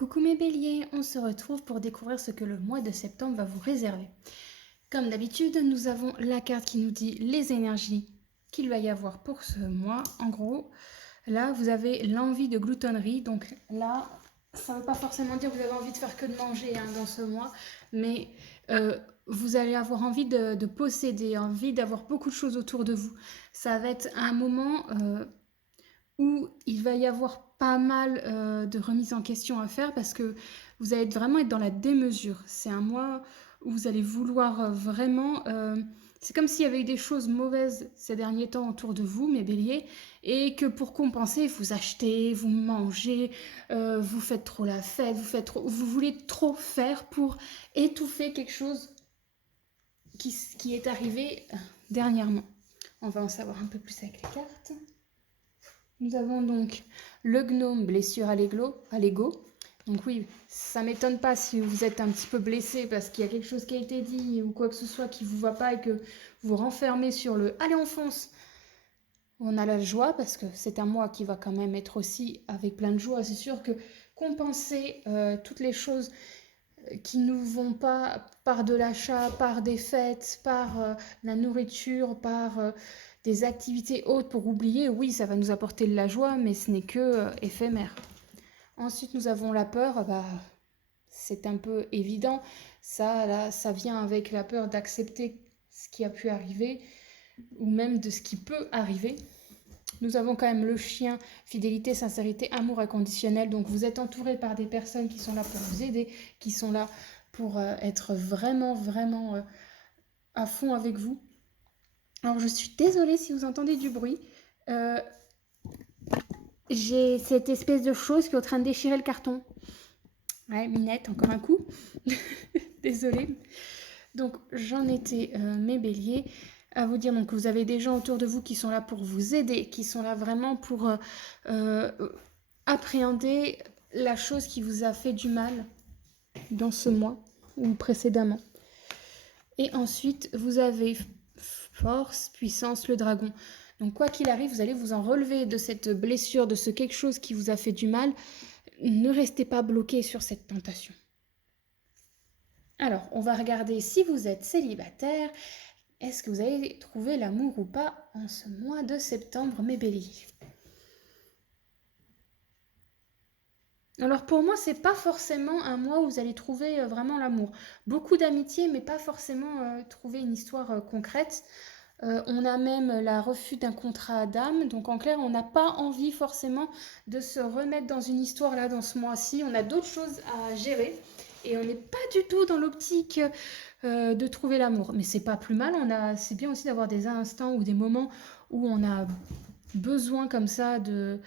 Coucou mes béliers, on se retrouve pour découvrir ce que le mois de septembre va vous réserver. Comme d'habitude, nous avons la carte qui nous dit les énergies qu'il va y avoir pour ce mois. En gros, là, vous avez l'envie de gloutonnerie. Donc là, ça ne veut pas forcément dire que vous avez envie de faire que de manger dans ce mois, mais vous allez avoir envie de posséder, envie d'avoir beaucoup de choses autour de vous. Ça va être un moment où il va y avoir pas mal de remises en question à faire parce que vous allez vraiment être dans la démesure. C'est un mois où vous allez vouloir vraiment... c'est comme s'il y avait eu des choses mauvaises ces derniers temps autour de vous, mes béliers, et que pour compenser, vous achetez, vous mangez, vous faites trop la fête, vous voulez trop faire pour étouffer quelque chose qui est arrivé dernièrement. On va en savoir un peu plus avec les cartes. Nous avons donc le gnome, blessure à l'ego. Donc oui, ça m'étonne pas si vous êtes un petit peu blessé parce qu'il y a quelque chose qui a été dit ou quoi que ce soit qui vous va pas et que vous renfermez sur le « allez on fonce ». On a la joie parce que c'est un mois qui va quand même être aussi avec plein de joie. C'est sûr que compenser toutes les choses qui ne vont pas par de l'achat, par des fêtes, par la nourriture, par des activités autres pour oublier, oui, ça va nous apporter de la joie, mais ce n'est que éphémère. Ensuite, nous avons la peur, c'est un peu évident, ça, là, ça vient avec la peur d'accepter ce qui a pu arriver, ou même de ce qui peut arriver. Nous avons quand même le chien, fidélité, sincérité, amour inconditionnel. Donc vous êtes entouré par des personnes qui sont là pour vous aider, qui sont là pour être vraiment à fond avec vous. Alors je suis désolée si vous entendez du bruit. J'ai cette espèce de chose qui est en train de déchirer le carton. Ouais, Minette, encore un coup. Désolée. Donc j'en étais mes béliers à vous dire donc vous avez des gens autour de vous qui sont là pour vous aider, qui sont là vraiment pour appréhender la chose qui vous a fait du mal dans ce mois ou précédemment. Et ensuite, vous avez force, puissance, le dragon. Donc quoi qu'il arrive, vous allez vous en relever de cette blessure, de ce quelque chose qui vous a fait du mal. Ne restez pas bloqué sur cette tentation. Alors, on va regarder si vous êtes célibataire. Est-ce que vous allez trouver l'amour ou pas en ce mois de septembre, mes béliers? Alors pour moi, c'est pas forcément un mois où vous allez trouver vraiment l'amour. Beaucoup d'amitié, mais pas forcément trouver une histoire concrète. On a même la refus d'un contrat d'âme. Donc en clair, on n'a pas envie forcément de se remettre dans une histoire là dans ce mois-ci. On a d'autres choses à gérer. Et on n'est pas du tout dans l'optique de trouver l'amour. Mais c'est pas plus mal. C'est bien aussi d'avoir des instants ou des moments où on a besoin comme ça de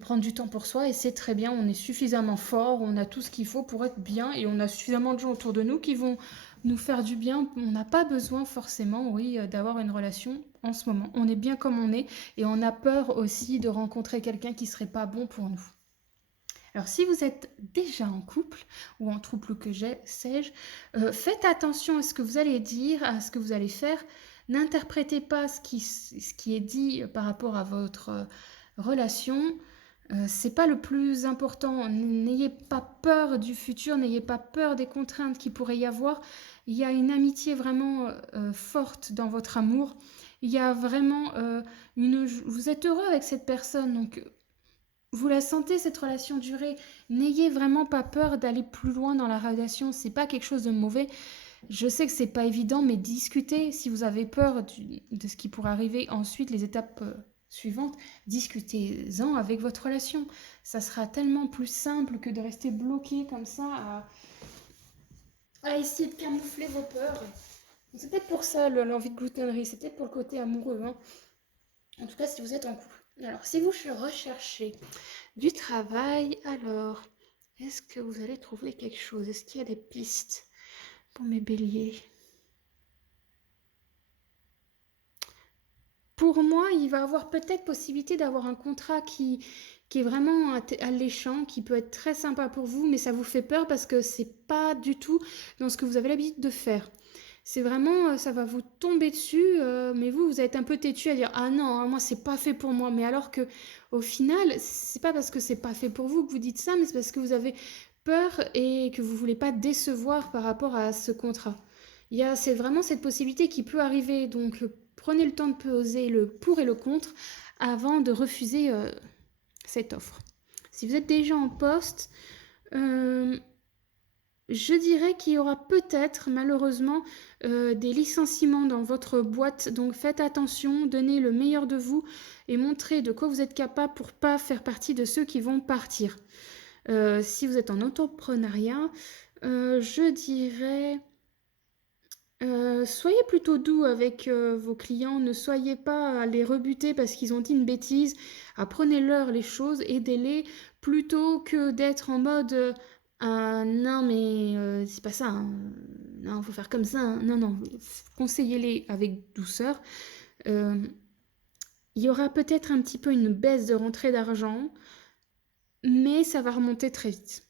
prendre du temps pour soi et c'est très bien, on est suffisamment fort, on a tout ce qu'il faut pour être bien et on a suffisamment de gens autour de nous qui vont nous faire du bien. On n'a pas besoin forcément, oui, d'avoir une relation en ce moment. On est bien comme on est et on a peur aussi de rencontrer quelqu'un qui serait pas bon pour nous. Alors si vous êtes déjà en couple ou en trouble que sais-je, faites attention à ce que vous allez dire, à ce que vous allez faire. N'interprétez pas ce qui est dit par rapport à votre relation. C'est pas le plus important. N'ayez pas peur du futur, n'ayez pas peur des contraintes qu'il pourrait y avoir. Il y a une amitié vraiment forte dans votre amour. Il y a vraiment vous êtes heureux avec cette personne, donc vous la sentez cette relation durer. N'ayez vraiment pas peur d'aller plus loin dans la relation. C'est pas quelque chose de mauvais. Je sais que c'est pas évident, mais discutez. Si vous avez peur de ce qui pourrait arriver ensuite, les étapes suivantes, discutez-en avec votre relation. Ça sera tellement plus simple que de rester bloqué comme ça à essayer de camoufler vos peurs. C'est peut-être pour ça l'envie de gloutonnerie, c'est peut-être pour le côté amoureux. Hein. En tout cas, si vous êtes en couple. Alors, si vous recherchez du travail, alors, est-ce que vous allez trouver quelque chose? Est-ce qu'il y a des pistes pour mes béliers? Pour moi, il va avoir peut-être possibilité d'avoir un contrat qui est vraiment alléchant, qui peut être très sympa pour vous, mais ça vous fait peur parce que c'est pas du tout dans ce que vous avez l'habitude de faire. C'est vraiment, ça va vous tomber dessus, mais vous êtes un peu têtu à dire ah non, hein, moi c'est pas fait pour moi. Mais alors que au final, c'est pas parce que c'est pas fait pour vous que vous dites ça, mais c'est parce que vous avez peur et que vous ne voulez pas décevoir par rapport à ce contrat. C'est vraiment cette possibilité qui peut arriver, donc prenez le temps de peser le pour et le contre avant de refuser cette offre. Si vous êtes déjà en poste, je dirais qu'il y aura peut-être malheureusement des licenciements dans votre boîte, donc faites attention, donnez le meilleur de vous et montrez de quoi vous êtes capable pour ne pas faire partie de ceux qui vont partir. Si vous êtes en entrepreneuriat, je dirais soyez plutôt doux avec vos clients, ne soyez pas à les rebuter parce qu'ils ont dit une bêtise, apprenez-leur les choses, aidez-les plutôt que d'être en mode ah, non mais c'est pas ça, hein. Non, faut faire comme ça, hein. Non, non, conseillez-les avec douceur. Euh, il y aura peut-être un petit peu une baisse de rentrée d'argent, mais ça va remonter très vite.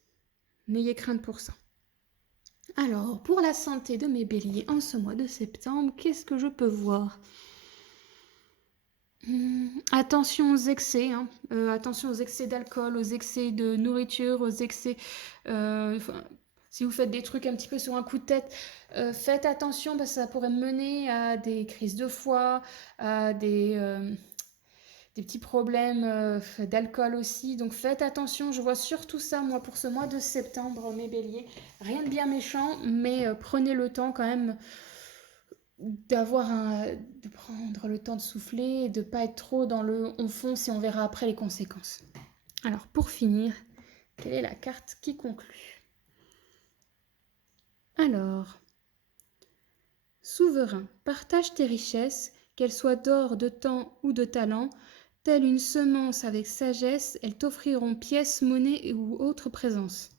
N'ayez crainte pour ça. Alors, pour la santé de mes béliers en ce mois de septembre, qu'est-ce que je peux voir? Attention aux excès, hein. Attention aux excès d'alcool, aux excès de nourriture, aux excès... si vous faites des trucs un petit peu sur un coup de tête, faites attention parce que ça pourrait mener à des crises de foie, à des petits problèmes d'alcool aussi. Donc faites attention, je vois surtout ça moi pour ce mois de septembre, mes béliers. Rien de bien méchant, mais prenez le temps quand même de prendre le temps de souffler et de ne pas être trop dans le on fonce et on verra après les conséquences. Alors pour finir, quelle est la carte qui conclut? Alors, souverain, partage tes richesses, qu'elles soient d'or, de temps ou de talent. Telle une semence avec sagesse, elles t'offriront pièces, monnaie ou autre présence.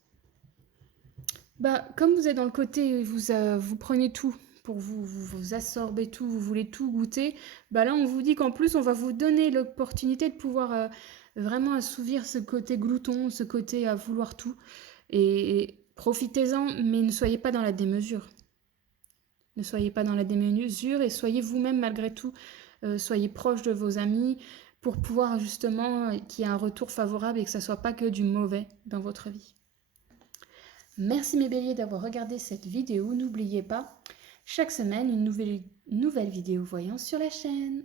Comme vous êtes dans le côté, vous prenez tout pour vous absorbez tout, vous voulez tout goûter, là on vous dit qu'en plus on va vous donner l'opportunité de pouvoir vraiment assouvir ce côté glouton, ce côté à vouloir tout. Et profitez-en, mais ne soyez pas dans la démesure. Ne soyez pas dans la démesure et soyez vous-même malgré tout. Soyez proche de vos amis pour pouvoir justement qu'il y ait un retour favorable et que ça ne soit pas que du mauvais dans votre vie. Merci mes béliers d'avoir regardé cette vidéo. N'oubliez pas, chaque semaine, une nouvelle vidéo voyance sur la chaîne.